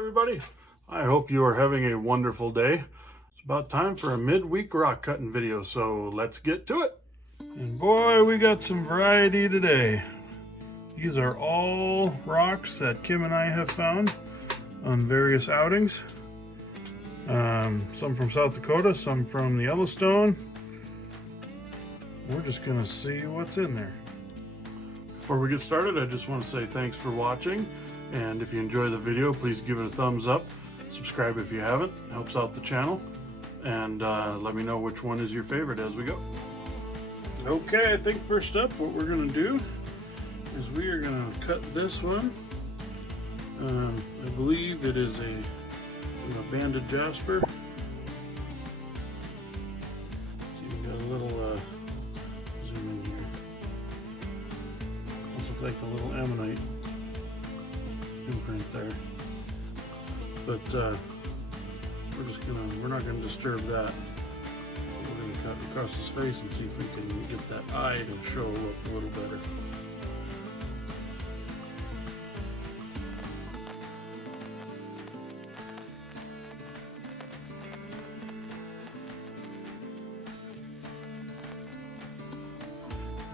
everybody. I hope you are having a wonderful day. It's about time for a midweek rock cutting video, so let's get to it. And boy, we got some variety today. These are all rocks that Kim and I have found on various outings. Some from South Dakota, some from the Yellowstone. We're just gonna see what's in there. Before we get started, I just want to say thanks for watching. And if you enjoy the video, please give it a thumbs up. Subscribe if you haven't, it helps out the channel. And let me know which one is your favorite as we go. Okay, I think first up what we're gonna do is we are gonna cut this one. I believe it is a banded Jasper. See, we got a little zoom in here. Almost looks like a little ammonite imprint there. But we're not gonna disturb that. We're gonna cut across his face and see if we can get that eye to show up a little better.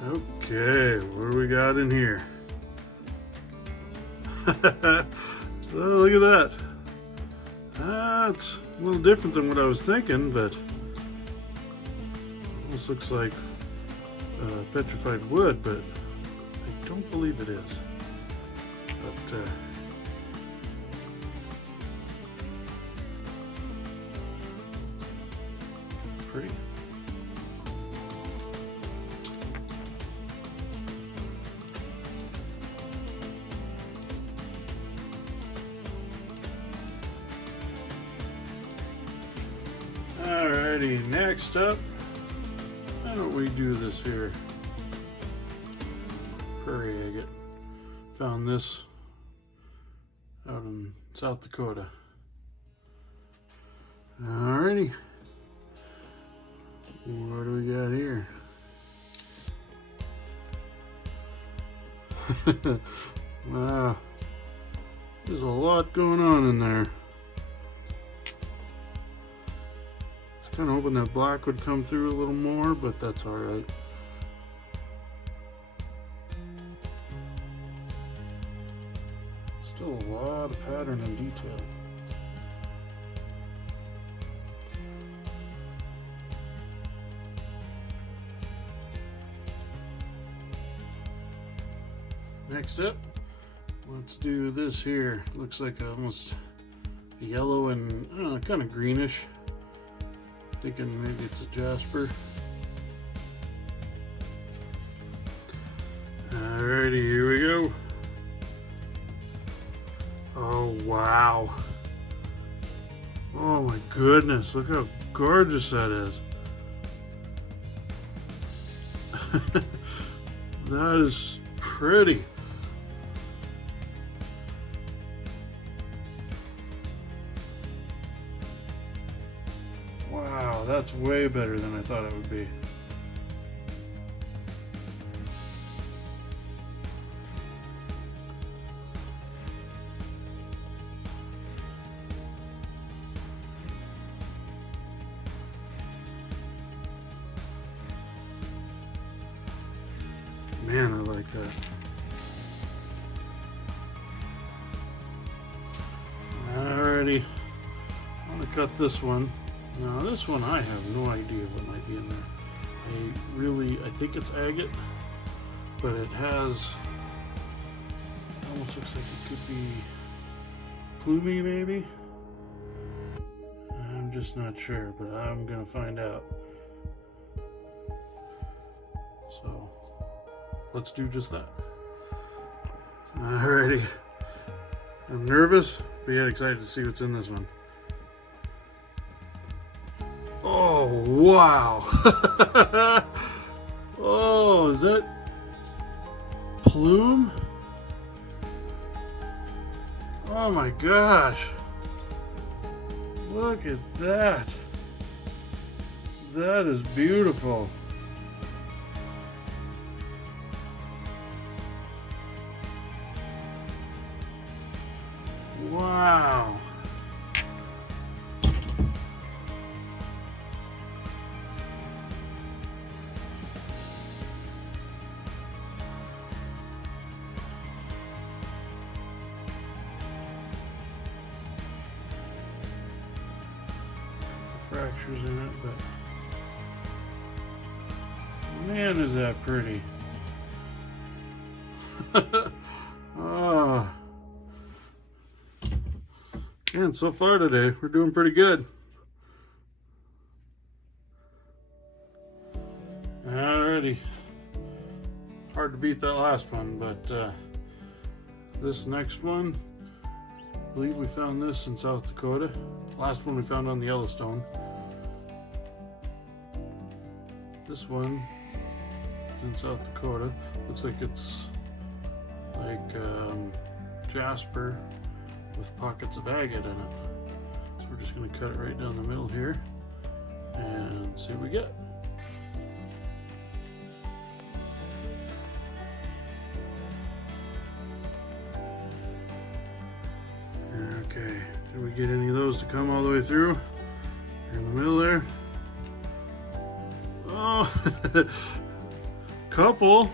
Okay, what do we got in here? So look at that. That's a little different than what I was thinking, but almost looks like petrified wood, but I don't believe it is. But pretty. Alrighty, next up, why don't we do this here? Prairie agate. Found this out in South Dakota. Alrighty, what do we got here? Wow, there's a lot going on in there. Kind of hoping that black would come through a little more, but that's all right. Still a lot of pattern and detail. Next up, let's do this here. Looks like almost yellow and kind of greenish. Thinking maybe it's a Jasper. Alrighty, here we go. Oh wow. Oh my goodness, look how gorgeous that is. That is pretty. Wow, that's way better than I thought it would be. Man, I like that. Alrighty, I'm gonna cut this one. Now this one I have no idea what might be in there. I think it's agate, but it has, almost looks like it could be plumy maybe? I'm just not sure, but I'm gonna find out. So let's do just that. Alrighty, I'm nervous, but yet excited to see what's in this one. Oh, wow. Oh, is that plume? Oh my gosh. Look at that. That is beautiful. Wow. fractures in it, but man, is that pretty. Ah. And so far today, we're doing pretty good. Alrighty. Hard to beat that last one, but this next one, I believe we found this in South Dakota. Last one we found on the Yellowstone. This one in South Dakota. Looks like it's like Jasper with pockets of agate in it. So we're just going to cut it right down the middle here and see what we get. Okay, did we get any of those to come all the way through? In the middle there. Oh, couple.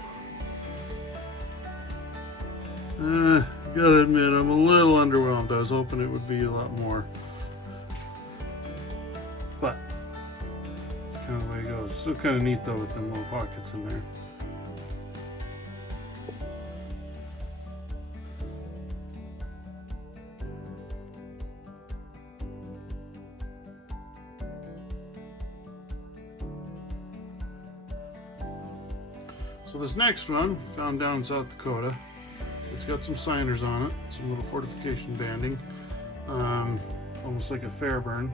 Gotta admit, I'm a little underwhelmed. I was hoping it would be a lot more. But, it's kind of the way it goes. Still kind of neat though with them little pockets in there. So this next one, found down in South Dakota. It's got some signers on it, some little fortification banding, almost like a Fairburn.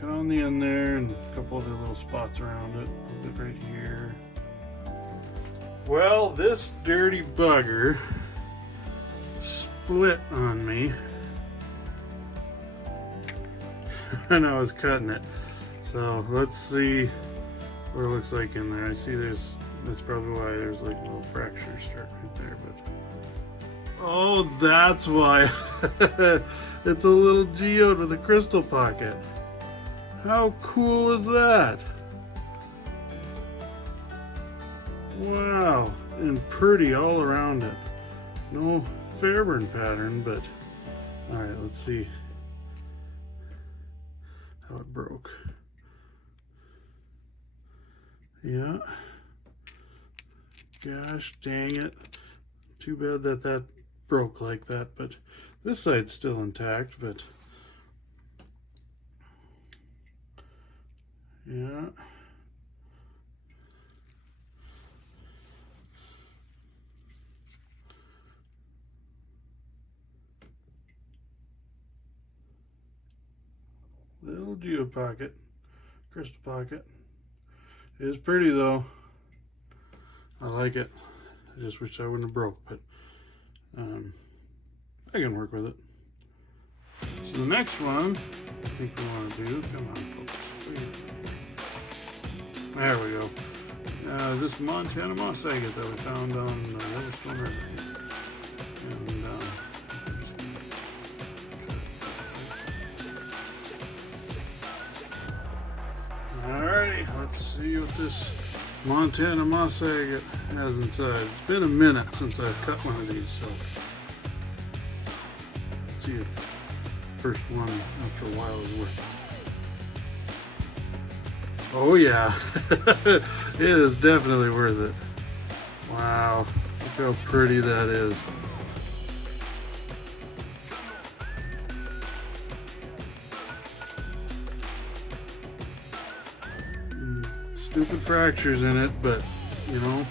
Cut on the end there and a couple other little spots around it, a little bit right here. Well, this dirty bugger split on me when I was cutting it. So let's see what it looks like in there. I see that's probably why there's like a little fracture start right there, but oh, that's why. It's a little geode with a crystal pocket. How cool is that? Wow, and pretty all around it. No Fairburn pattern, but all right, let's see how it broke. Yeah. Gosh dang it. Too bad that broke like that, but this side's still intact, but yeah. Little geode pocket, crystal pocket. It is pretty though. I like it. I just wish I wouldn't have broke, but I can work with it. So the next one, I think we want to do, come on folks. There we go. This Montana moss agate that we found on Yellowstone River. And I'm just gonna cut it. Alrighty, let's see what this Montana moss agate has inside. It's been a minute since I've cut one of these, so let's see if the first one after a while is worth it. Oh yeah, it is definitely worth it. Wow, look how pretty that is. Stupid fractures in it, but you know,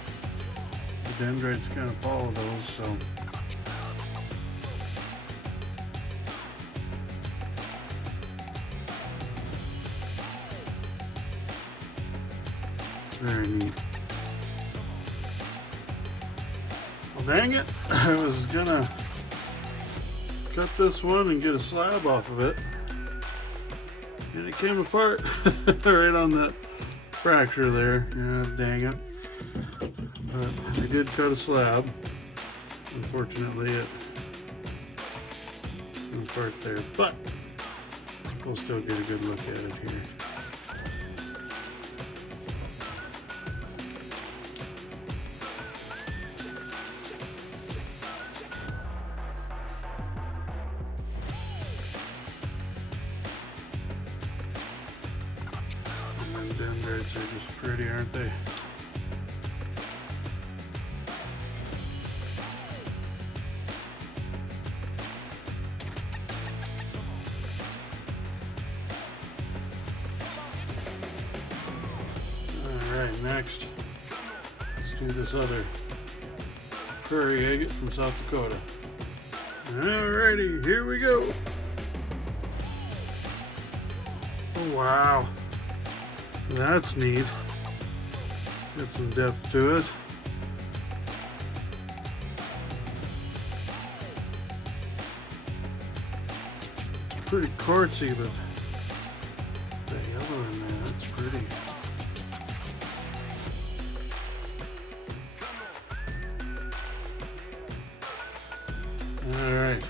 the dendrites kind of follow those, so. Very neat. Well, dang it, I was gonna cut this one and get a slab off of it, and it came apart right on that fracture there. Yeah, dang it. But I did cut a slab. Unfortunately, it came apart there, but we'll still get a good look at it here. dendrites are just pretty, aren't they? Alright, next, let's do this other prairie agate from South Dakota. Alrighty, here we go. Oh wow, that's neat. Got some depth to it. It's pretty quartzy, but the yellow in there, that's pretty. Alright,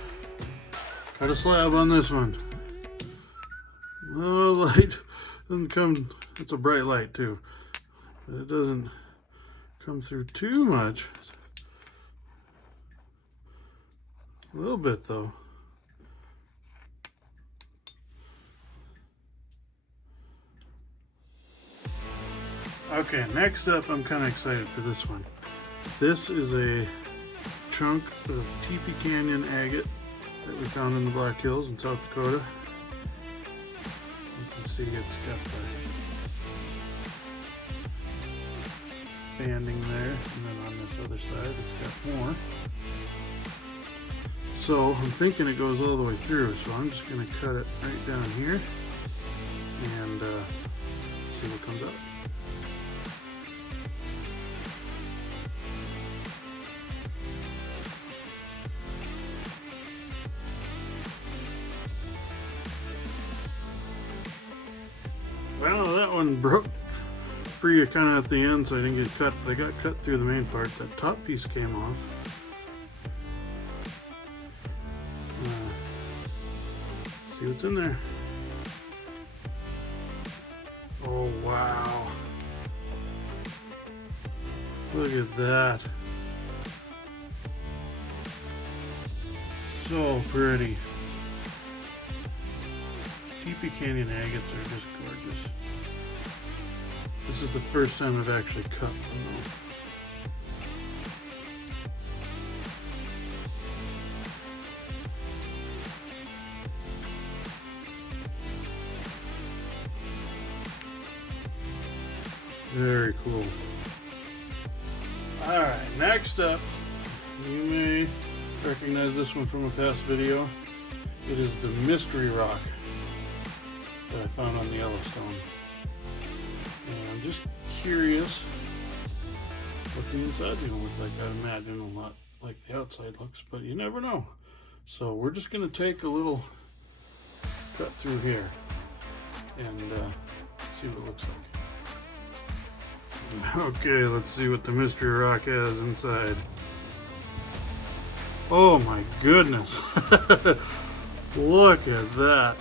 cut a slab on this one. Oh, light doesn't come, it's a bright light too. But it doesn't come through too much. A little bit though. Okay, next up, I'm kind of excited for this one. This is a chunk of Teepee Canyon agate that we found in the Black Hills in South Dakota. You can see it's got the banding there, and then on this other side it's got more. So I'm thinking it goes all the way through, so I'm just going to cut it right down here and see what comes out. Well, that one broke free kind of at the end, so I didn't get cut, but I got cut through the main part. That top piece came off. See what's in there. Oh, wow. Look at that. So pretty. Teepee Canyon agates are just gorgeous. This is the first time I've actually cut one though. Very cool. Alright, next up, you may recognize this one from a past video. It is the mystery rock that I found on the Yellowstone. And I'm just curious what the inside's gonna look like. I'd imagine a lot like the outside looks, but you never know. So we're just gonna take a little cut through here and see what it looks like. Okay, let's see what the mystery rock has inside. Oh my goodness. Look at that.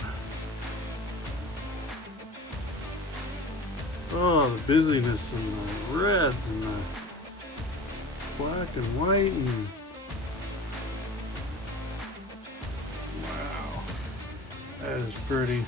Oh, the busyness and the reds and the black and white and wow, that is pretty.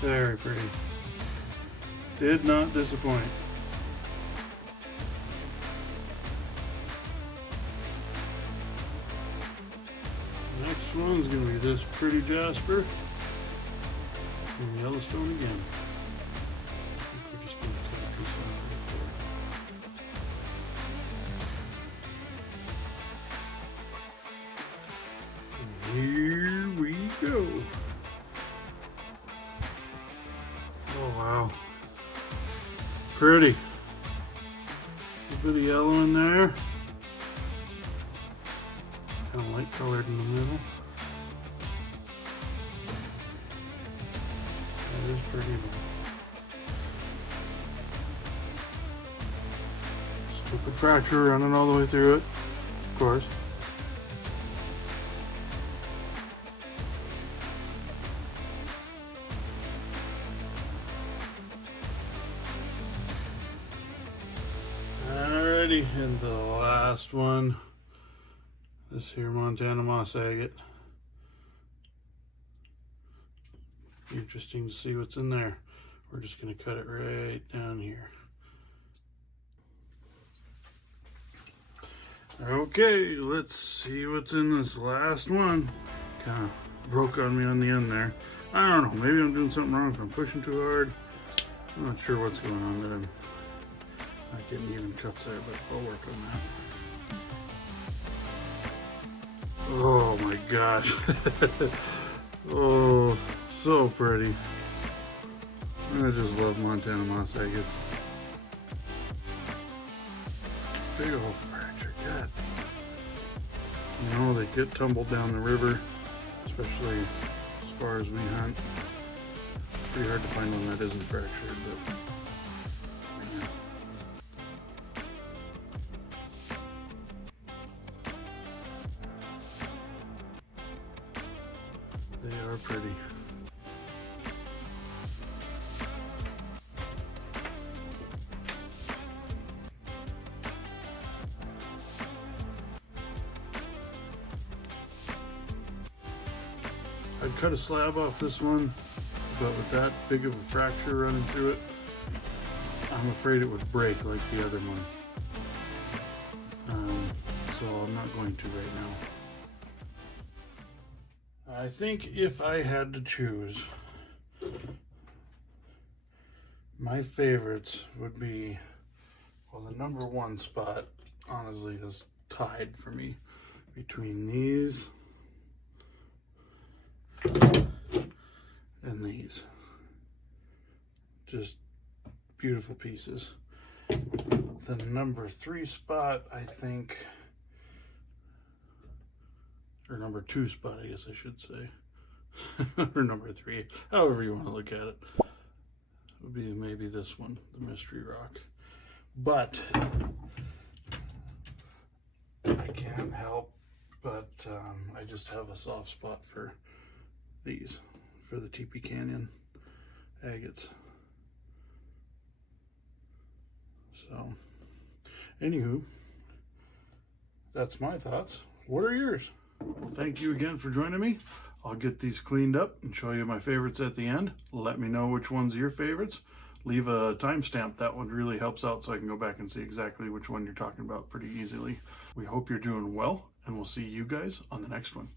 Very pretty. Did not disappoint. Next one's gonna be this pretty Jasper from Yellowstone again. I think we're just gonna cut a piece out right there. And here we go. Oh wow, pretty. A bit of yellow in there, kind of light colored in the middle. That is pretty. Stupid fracture running all the way through it, of course. And the last one, this here Montana moss agate. Interesting to see what's in there. We're just going to cut it right down here. Okay, let's see what's in this last one. Kind of broke on me on the end there. I don't know, maybe I'm doing something wrong if I'm pushing too hard. I'm not sure what's going on, that I'm not getting even cuts there, but I'll work on that. Oh my gosh. Oh, so pretty. I just love Montana moss agates. Big old fracture, God. You know, they get tumbled down the river, especially as far as we hunt. Pretty hard to find one that isn't fractured, but yeah. They are pretty. I'd cut a slab off this one, but with that big of a fracture running through it, I'm afraid it would break like the other one. So I'm not going to right now. I think if I had to choose, my favorites would be, well, the number one spot honestly is tied for me between these and these. Just beautiful pieces. The number 3 spot, I think, or number 2 spot, I guess I should say, or number 3, however you want to look at it, would be maybe this one, the mystery rock. But I can't help but I just have a soft spot for these, for the Teepee Canyon agates. So, anywho, that's my thoughts. What are yours? Well, thank you again for joining me. I'll get these cleaned up and show you my favorites at the end. Let me know which one's your favorites. Leave a timestamp. That one really helps out so I can go back and see exactly which one you're talking about pretty easily. We hope you're doing well, and we'll see you guys on the next one.